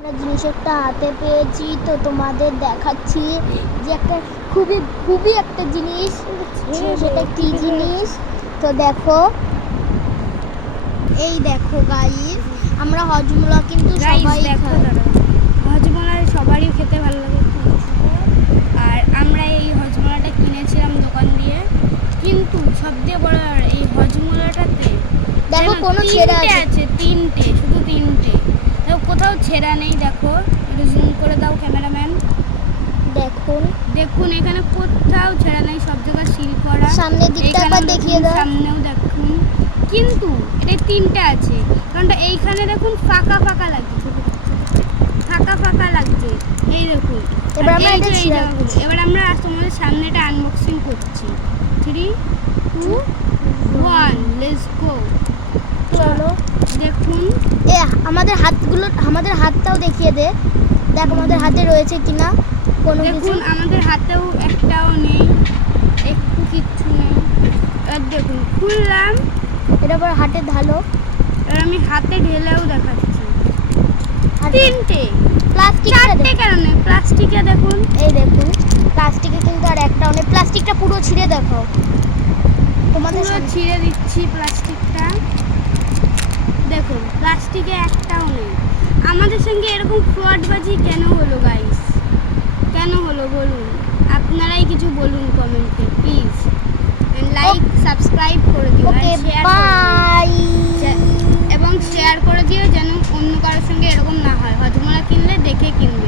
আমরা জিনিস একটা হাতে পেয়েছি, তো তোমাদের দেখাচ্ছি যে একটা খুবই একটা জিনিস, সেটা কি জিনিস তো দেখো। এই দেখো গাইস, আমরা হজমোলা কিন্তু সবাই দেখো খাই। হজমোলা সবারই খেতে ভালো লাগে, আর আমরা এই হজমোলাটা কিনেছিলাম দোকান দিয়ে, কিন্তু সবথেকে বড় এই হজমোলাটাতে দেখো কোনো ছেঁড়া আছে, তিনটে, শুধু তিনটে, দেখো কোথাও ছেঁড়া নেই। দেখো একটু জুম করে দাও ক্যামেরাম্যান, দেখুন এখানে কোথাও ছেঁড়া নেই, সব জায়গায় সিল করা। সামনের দিকটা একবার দেখিয়ে দাও। সামনেও দেখুন, কিন্তু এটা তিনটে আছে, কারণটা এইখানে দেখুন ফাঁকা ফাঁকা লাগছে, ফাঁকা লাগছে। এই দেখুন, এবার আমরা এটা এবার আমরা তোমাদের সামনে এটা আনবক্সিং করছি। 3, 2, 1 লেটস গো। চলো দেখুন আমাদের হাতটাও দেখিয়ে দে। দেখ আমাদের হাতে রয়েছে কিনা কোনো কিছু। দেখুন আমাদের হাতেও একটাও নেই, একটু কিচ্ছু নেই। এবার দেখুন খুললাম, এটা আবার হাতে ঢালো। এবার আমি হাতে ঢেলেও দেখাচ্ছি। তিনটে প্লাস্টিক, চারটে কেন নেই, প্লাস্টিকে দেখুন, এই দেখুন প্লাস্টিকে কিন্তু আর একটাও নেই। প্লাস্টিকটা পুরো ছিঁড়ে দেখাও তোমাদের পুরো ছিঁড়ে দিচ্ছি প্লাস্টিকটা। দেখুন প্লাস্টিকে একটাও নেই। আমাদের সঙ্গে এরকম ফ্রডবাজি কেন হলো গাইস, কেন হলো বলুন, আপনারাই কিছু বলুন কমেন্টে প্লিজ। লাইক সাবস্ক্রাইব করে দিও, ওকে বাই, এবং শেয়ার করে দিও যেন অন্য কারোর সঙ্গে এরকম না হয়। হজমোলা কিনলে দেখে কিনবে।